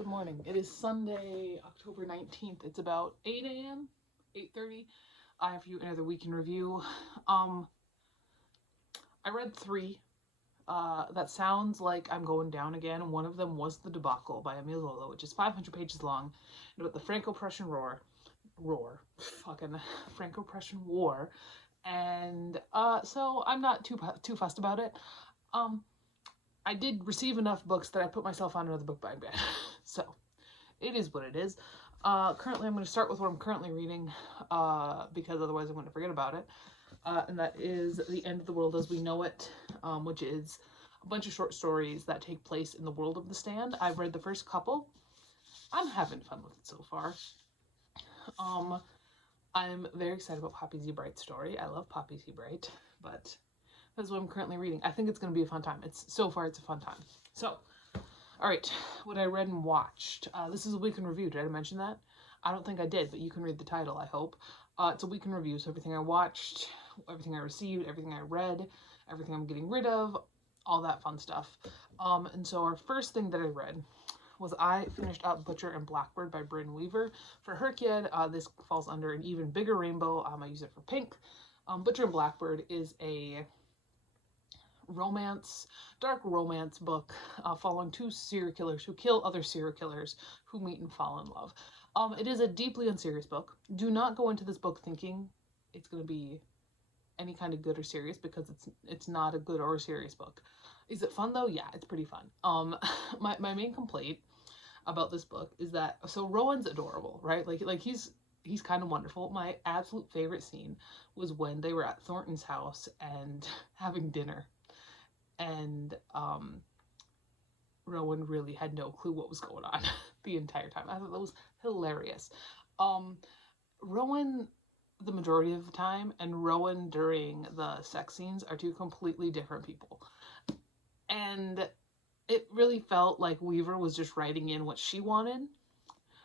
good morning. It is Sunday, October 19th. It's about 8 a.m., 8:30. I have for you another week in review. I read three. That sounds like I'm going down again. One of them was The Debacle by Emile Zola, which is 500 pages long, and about the Franco-Prussian fucking Franco-Prussian War. And so I'm not too fussed about it. I did receive enough books that I put myself on another book buying ban. So it is what it is. Currently, I'm going to start with what I'm currently reading because otherwise I'm going to forget about it. And that is The End of the World as We Know It, which is a bunch of short stories that take place in the world of The Stand. I've read the first couple. I'm having fun with it so far. I'm very excited about Poppy Z. Bright's story. I love Poppy Z. Bright, but that's what I'm currently reading. I think it's going to be a fun time. So far, it's a fun time. So, all right, what I read and watched. This is a week in review. Did I mention that? I don't think I did, but you can read the title, I hope. It's a week in review, so everything I watched, everything I received, everything I read, everything I'm getting rid of, all that fun stuff. And so our first thing that I read was I finished up Butcher and Blackbird by Bryn Weaver. For her kid, this falls under an even bigger rainbow. I use it for pink. Butcher and Blackbird is a dark romance book following two serial killers who kill other serial killers who meet and fall in love. It is a deeply unserious book. Do not go into this book thinking it's going to be any kind of good or serious, because it's not a good or serious book. Is it fun though? Yeah, it's pretty fun. My main complaint about this book is that, so Rowan's adorable, right? Like he's kind of wonderful. My absolute favorite scene was when they were at Thornton's house and having dinner, and Rowan really had no clue what was going on the entire time. I thought that was hilarious. Rowan the majority of the time and Rowan during the sex scenes are two completely different people. And it really felt like Weaver was just writing in what she wanted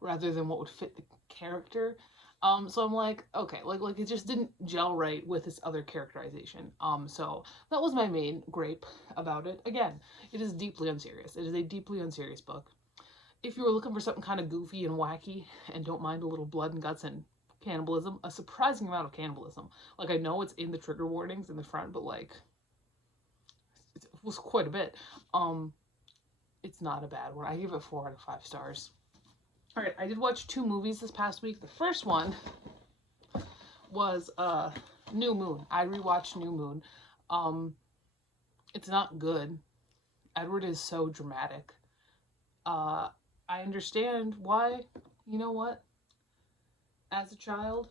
rather than what would fit the character. So I'm like, okay, like it just didn't gel right with this other characterization. So that was my main gripe about it. Again, it is deeply unserious. It is a deeply unserious book. If you were looking for something kind of goofy and wacky and don't mind a little blood and guts and cannibalism, a surprising amount of cannibalism. Like, I know it's in the trigger warnings in the front, but like, it was quite a bit. It's not a bad one. I give it 4 out of 5 stars. All right, I did watch 2 movies this past week. The first one was New Moon. I rewatched New Moon. It's not good. Edward is so dramatic. I understand why. You know what? As a child,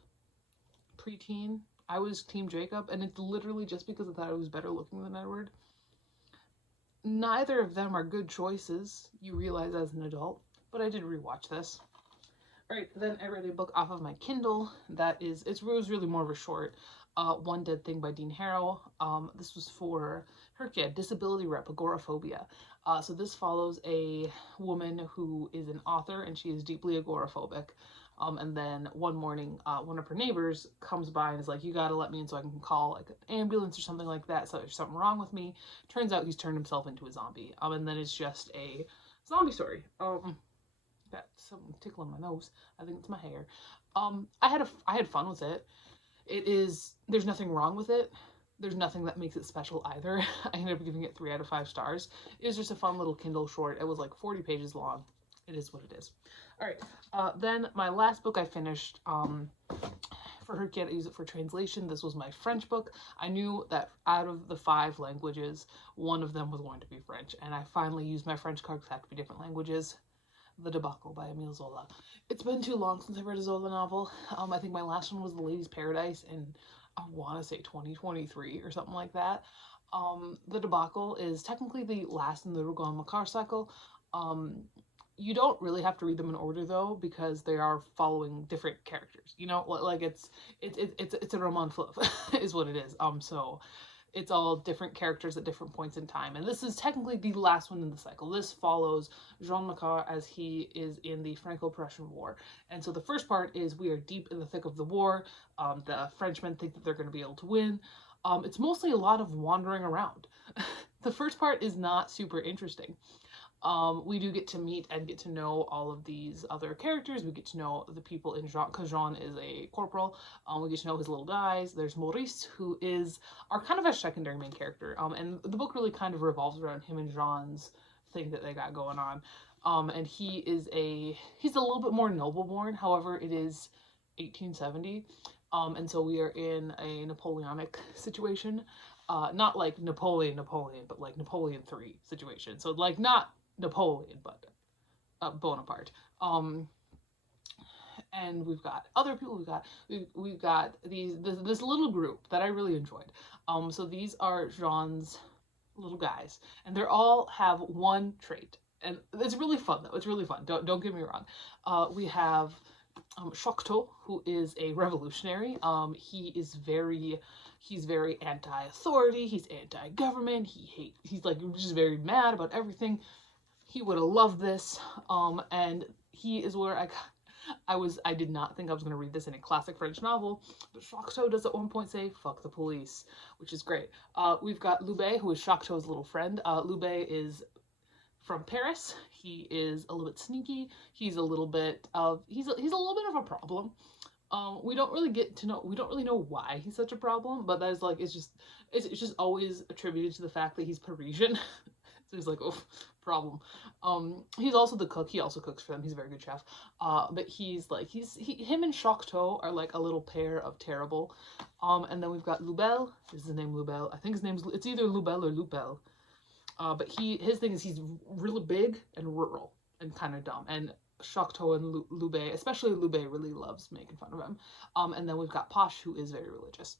preteen, I was Team Jacob, and it's literally just because I thought I was better looking than Edward. Neither of them are good choices, you realize as an adult, but I did rewatch this. Alright, then I read a book off of my Kindle that it was really more of a short, One Dead Thing by Dean Harrow. This was for her kid, disability rep, agoraphobia. So this follows a woman who is an author and she is deeply agoraphobic. And then one morning, one of her neighbors comes by and is like, you gotta let me in so I can call like an ambulance or something like that. So there's something wrong with me. Turns out he's turned himself into a zombie. And then it's just a zombie story. Got something tickling my nose. I think it's my hair. I had fun with it. There's nothing wrong with it. There's nothing that makes it special either. I ended up giving it 3 out of 5 stars. It was just a fun little Kindle short. It was like 40 pages long. It is what it is. All right. Then my last book I finished, for her kid, I use it for translation. This was my French book. I knew that out of the 5 languages, one of them was going to be French. And I finally used my French cards to have to be different languages. The Debacle by Emile Zola. It's been too long since I read a Zola novel. I think my last one was The Lady's Paradise in, I want to say 2023 or something like that. The Debacle is technically the last in the Rougon Macquart cycle. You don't really have to read them in order though, because they are following different characters. You know, like it's a roman fleuve is what it is. So it's all different characters at different points in time. And this is technically the last one in the cycle. This follows Jean Macquart as he is in the Franco-Prussian War. And so the first part is we are deep in the thick of the war. The Frenchmen think that they're going to be able to win. It's mostly a lot of wandering around. The first part is not super interesting. We do get to meet and get to know all of these other characters. We get to know the people in Jean, because Jean is a corporal. We get to know his little guys. There's Maurice, who is our kind of a secondary main character. And the book really kind of revolves around him and Jean's thing that they got going on. And he's a little bit more noble born. However, it is 1870. And so we are in a Napoleonic situation. Not like Napoleon, but like Napoleon III situation. So like not Napoleon, but Bonaparte. And we've got other people. We've got this little group that I really enjoyed. So these are Jean's little guys, and they all have one trait, and it's really fun though. It's really fun. Don't get me wrong. We have Chocteau, who is a revolutionary. He's very anti-authority. He's anti-government. He's like just very mad about everything. He would have loved this. And he is where I did not think I was going to read this in a classic French novel, but Chocteau does at one point say, "Fuck the police," which is great. We've got Loubet, who is Chocteau's little friend. Loubet is from Paris. He is a little bit sneaky. He's a little bit of a problem. We don't really know why he's such a problem, but that is like it's just always attributed to the fact that he's Parisian. So he's like, oh, problem. He's also the cook. He also cooks for them. He's a very good chef. But him and Chocteau are like a little pair of terrible. And then we've got Loubel. Is his name Loubel? I think it's either Loubel or Loupel. But his thing is he's really big and rural and kind of dumb. And Chocteau and Loubet, especially Loubet, really loves making fun of him. And then we've got Posh, who is very religious.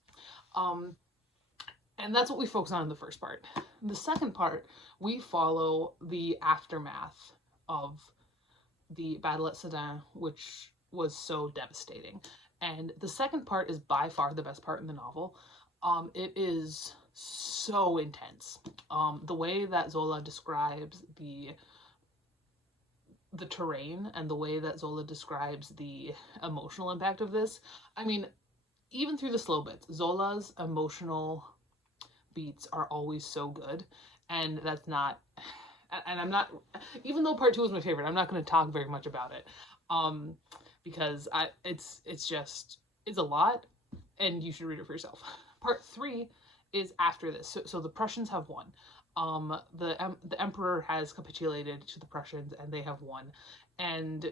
And that's what we focus on in the first part. In the second part, we follow the aftermath of the battle at Sedan, which was so devastating. And the second part is by far the best part in the novel. It is so intense. The way that Zola describes the terrain and the way that Zola describes the emotional impact of this, I mean, even through the slow bits, Zola's emotional beats are always so good, and I'm not, even though part 2 is my favorite, I'm not going to talk very much about it, because it's a lot, and you should read it for yourself. Part 3 is after this, so the Prussians have won. The emperor has capitulated to the Prussians, and they have won, and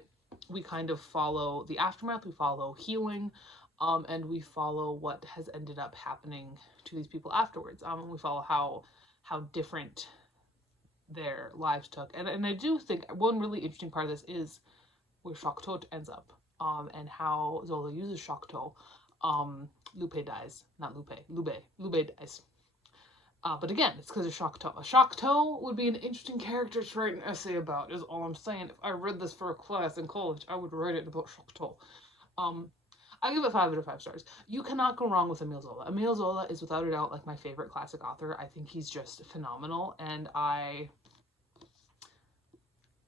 we kind of follow the aftermath. We follow healing. And we follow what has ended up happening to these people afterwards. And we follow how different their lives took. And I do think one really interesting part of this is where Chocteau ends up, and how Zola uses Chocteau. Loubet dies. Not Loubet. Loubet dies. But again, it's because of Chocteau. Chocteau would be an interesting character to write an essay about, is all I'm saying. If I read this for a class in college, I would write it about Chocteau. I give it 5 out of 5 stars. You cannot go wrong with Emile Zola. Emile Zola is without a doubt like my favorite classic author. I think he's just phenomenal, and I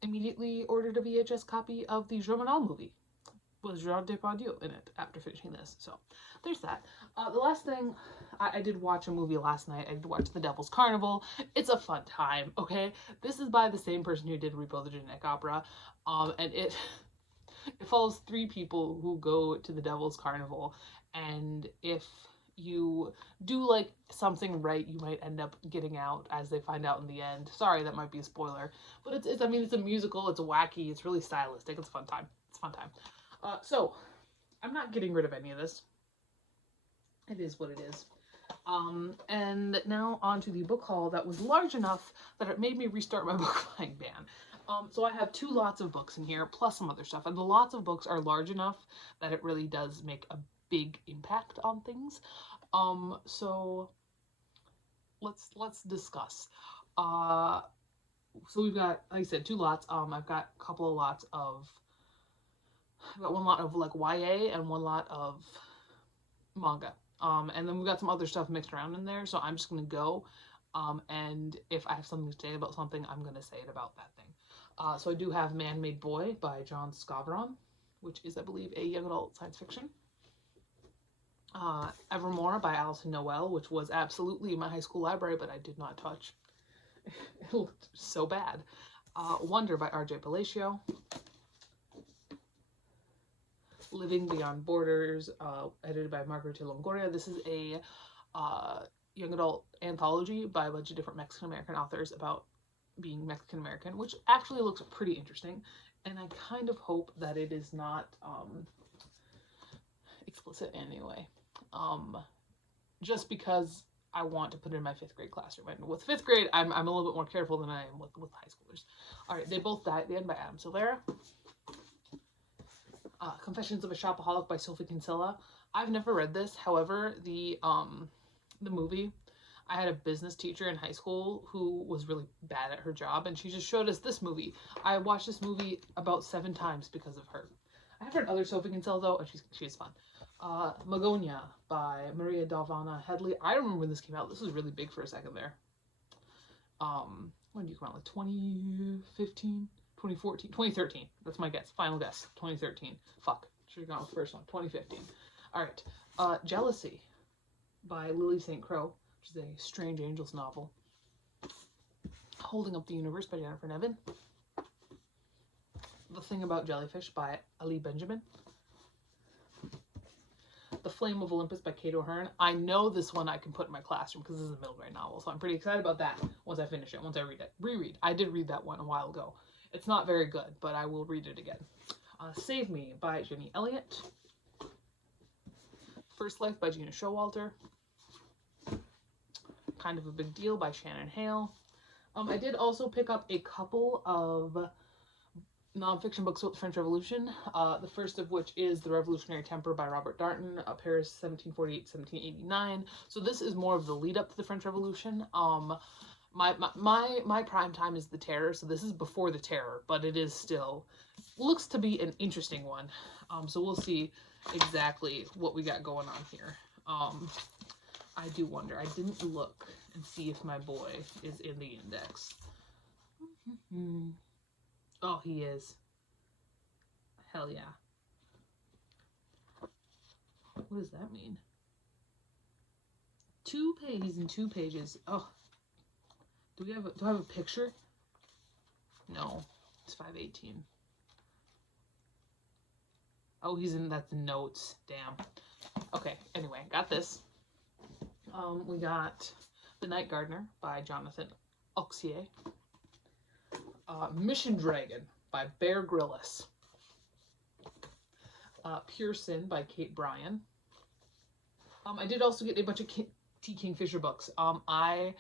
immediately ordered a VHS copy of the Germinal movie with Gerard Depardieu in it after finishing this. So there's that. The last thing, I did watch a movie last night. I did watch The Devil's Carnival. It's a fun time, okay? This is by the same person who did Repo the Genetic Opera, and it follows 3 people who go to the Devil's Carnival, and if you do like something right, you might end up getting out, as they find out in the end. Sorry, that might be a spoiler, but it's a musical. It's wacky. It's really stylistic. It's a fun time. So I'm not getting rid of any of this. It is what it is. And now on to the book haul that was large enough that it made me restart my book buying ban. So I have 2 lots of books in here, plus some other stuff, and the lots of books are large enough that it really does make a big impact on things. So let's discuss. So we've got, like I said, 2 lots. I've got a couple of lots of, I've got 1 lot of like YA and 1 lot of manga. And then we've got some other stuff mixed around in there, so I'm just gonna go. And if I have something to say about something, I'm gonna say it about that thing. So I do have Man-Made Boy by John Scavron, which is, I believe, a young adult science fiction. Evermore by Alison Noel, which was absolutely in my high school library, but I did not touch. It looked so bad. Wonder by R.J. Palacio. Living Beyond Borders, edited by Margarita Longoria. This is a young adult anthology by a bunch of different Mexican-American authors about being Mexican-American, which actually looks pretty interesting. And I kind of hope that it is not explicit anyway. Just because I want to put it in my 5th grade classroom. And with 5th grade, I'm a little bit more careful than I am with high schoolers. All right, They Both Die at the End by Adam Silvera. Confessions of a Shopaholic by Sophie Kinsella. I've never read this. However, the movie, I had a business teacher in high school who was really bad at her job, and she just showed us this movie. I watched this movie about 7 times because of her. I have read other Sophie Kinsella though, and she's fun. Magonia by Maria Dalvana Headley. I remember when this came out. This was really big for a second there. When did you come out? Like 2015? 2014, 2013. That's my guess. Final guess. 2013. Fuck. Should have gone with the first one. 2015. All right. Jealousy by Lily St. Croix, which is a Strange Angels novel. Holding Up the Universe by Jennifer Nevin. The Thing About Jellyfish by Ali Benjamin. The Flame of Olympus by Kate O'Hearn. I know this one I can put in my classroom because this is a middle grade novel, so I'm pretty excited about that once I finish it, once I read it. Reread. I did read that one a while ago. It's not very good, but I will read it again. Save Me by Jenny Elliott. First Life by Gina Showalter. Kind of a Big Deal by Shannon Hale. I did also pick up a couple of nonfiction books about the French Revolution. The first of which is The Revolutionary Temper by Robert Darnton, Paris 1748-1789. So this is more of the lead up to the French Revolution. My prime time is The Terror, so this is before The Terror, but it is still, looks to be an interesting one. So we'll see exactly what we got going on here. I do wonder. I didn't look and see if my boy is in the index. Oh, he is. Hell yeah. What does that mean? 2 pages and 2 pages. Oh. Do I have a picture? No. It's 518. Oh, that's notes. Damn. Okay, anyway, got this. We got The Night Gardener by Jonathan Auxier. Mission Dragon by Bear Grylls. Pure Sin by Kate Bryan. I did also get a bunch of T. Kingfisher books. I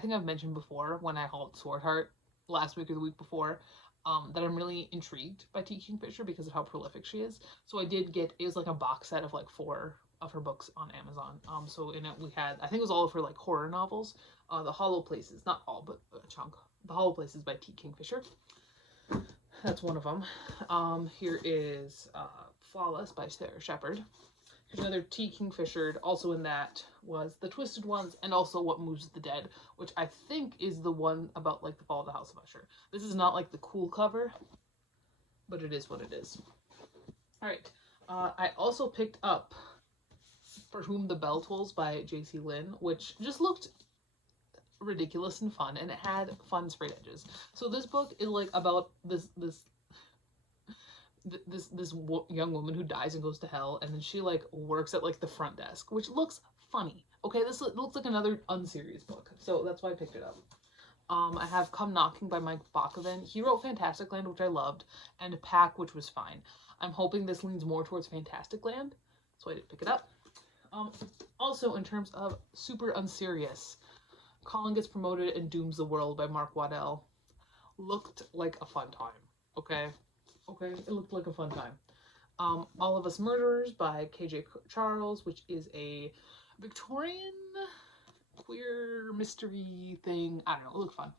think I've mentioned before when I hauled Sword Heart last week or the week before, that I'm really intrigued by T. Kingfisher because of how prolific she is. So I did get, it was like a box set of like 4 of her books on Amazon. So in it we had, I think it was all of her like horror novels. The Hollow Places, not all, but a chunk. The Hollow Places by T. Kingfisher. That's one of them. Here is Flawless by Sarah Shepard. Here's another T. Kingfisher. Also in that was The Twisted Ones and also What Moves the Dead, which I think is the one about like the fall of the House of Usher. This is not like the cool cover, but it is what it is. All right. I also picked up For Whom the Bell Tolls by J.C. Lynn, which just looked ridiculous and fun, and it had fun sprayed edges. So this book is like about this young woman who dies and goes to hell, and then she like works at like the front desk, which looks funny. Okay, this looks like another unserious book, so that's why I picked it up. I have Come Knocking by Mike Bakoven. He wrote Fantastic Land, which I loved, and Pack, which was fine. I'm hoping this leans more towards Fantastic Land, so I did pick it up. Also, in terms of super unserious, Colin Gets Promoted and Dooms the World by Mark Waddell. Looked like a fun time, okay? Okay, it looked like a fun time. All of Us Murderers by KJ Charles, which is a Victorian queer mystery thing. I don't know, it looked fun.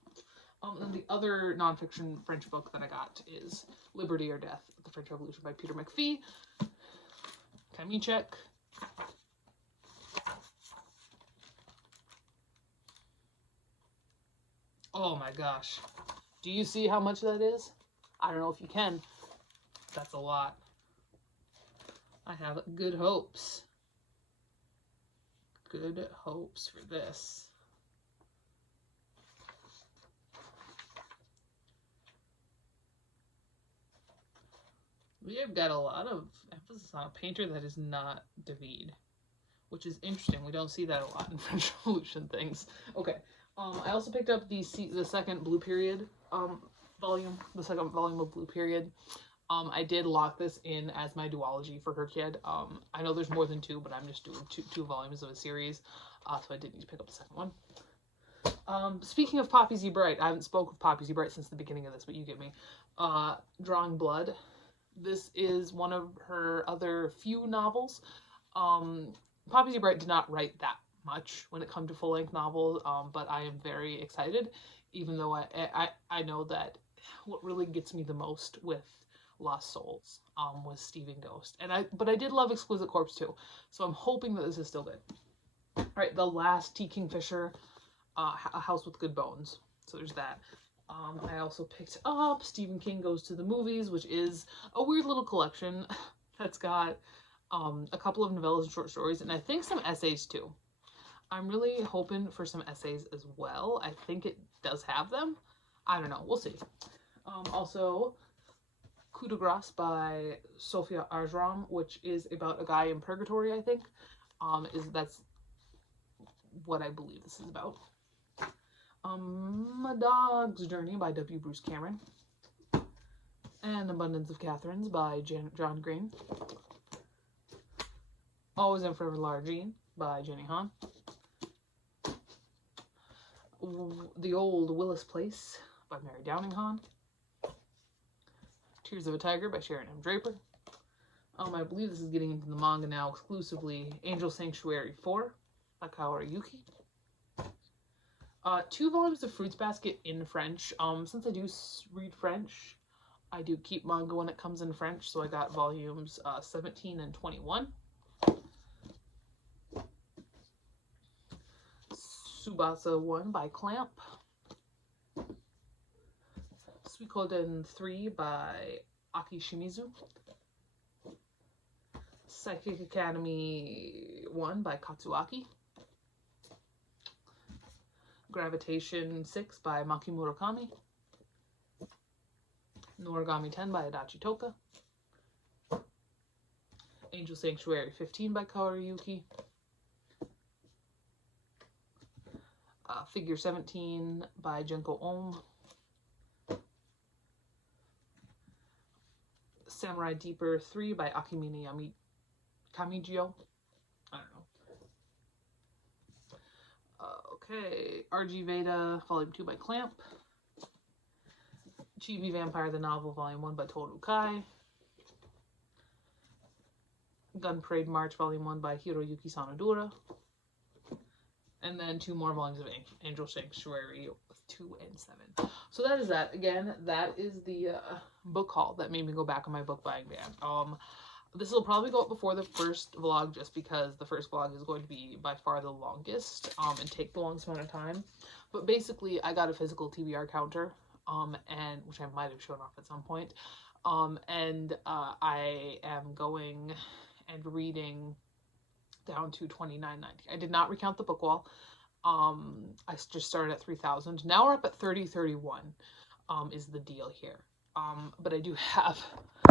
And the other nonfiction French book that I got is Liberty or Death, The French Revolution by Peter McPhee. Camille check. Oh my gosh. Do you see how much that is? I don't know if you can. That's a lot. I have good hopes. Good hopes for this. We have got a lot of emphasis on a painter that is not David, which is interesting. We don't see that a lot in French Revolution things. Okay. I also picked up the second Blue Period volume, the second volume of Blue Period. I did lock this in as my duology for her kid. I know there's more than two, but I'm just doing two volumes of a series, so I didn't need to pick up the second one. Speaking of Poppy Z. Bright, I haven't spoke of Poppy Z. Bright since the beginning of this, but you get me. Drawing Blood. This is one of her other few novels. Poppy Z. Bright did not write that much when it comes to full-length novels, but I am very excited, even though I know that what really gets me the most with Lost Souls was Stephen Ghost, but I did love Exquisite Corpse too, so I'm hoping that this is still good. All right, The Last T. Kingfisher, A House with Good Bones. So there's that. I also picked up Stephen King Goes to the Movies, which is a weird little collection that's got a couple of novellas and short stories, and I think some essays too. I'm really hoping for some essays as well. I think it does have them. I don't know. We'll see. Also, Coup de Grace by Sophia Ajram, which is about a guy in purgatory, I think. That's what I believe this is about. A Dog's Journey by W. Bruce Cameron. An Abundance of Catherines by John Green. Always and Forever Lara Jean by Jenny Han. The Old Willis Place by Mary Downing Hahn. Tears of a Tiger by Sharon M. Draper. I believe this is getting into the manga now exclusively. Angel Sanctuary 4 by Kaori Yuki. 2 volumes of Fruits Basket in French. Since I do read French, I do keep manga when it comes in French, so I got volumes 17 and 21. Tsubasa 1 by Clamp. Suikoden 3 by Aki Shimizu. Psychic Academy 1 by Katsuaki. Gravitation 6 by Maki Murakami. Noragami 10 by Adachi Toka. Angel Sanctuary 15 by Kaori Yuki. Figure 17 by Junko Ohm. Samurai Deeper 3 by Akimine Kamijio. I don't know. Okay, R.G. Veda, Volume 2 by Clamp. Chibi Vampire the Novel, Volume 1 by Toru Kai. Gun Parade March, Volume 1 by Hiroyuki Sanadura. And then 2 more volumes of Angel Sanctuary 2 and 7. So that is that. Again, that is the book haul that made me go back on my book buying ban. This will probably go up before the first vlog just because the first vlog is going to be by far the longest and take the longest amount of time. But basically, I got a physical TBR counter, and which I might have shown off at some point. I am going and reading down to 29.90. I did not recount the book wall. I just started at 3,000. Now we're up at 3031 is the deal here. But I do have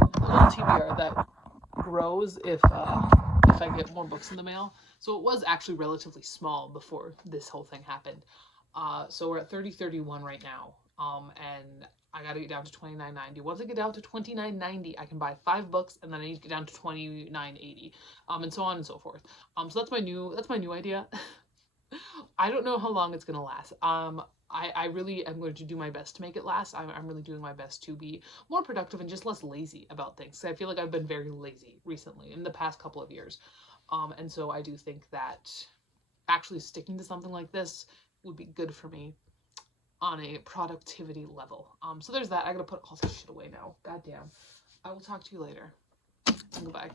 a little TBR that grows if I get more books in the mail. So it was actually relatively small before this whole thing happened. So we're at 3031 right now. And I gotta get down to 29.90. Once I get down to 29.90, I can buy 5 books, and then I need to get down to 29.80, and so on and so forth. So that's my new idea. I don't know how long it's gonna last. I really am going to do my best to make it last. I'm really doing my best to be more productive and just less lazy about things. I feel like I've been very lazy recently in the past couple of years, and so I do think that actually sticking to something like this would be good for me on a productivity level. So there's that. I gotta put all this shit away now. God damn. I will talk to you later. Goodbye.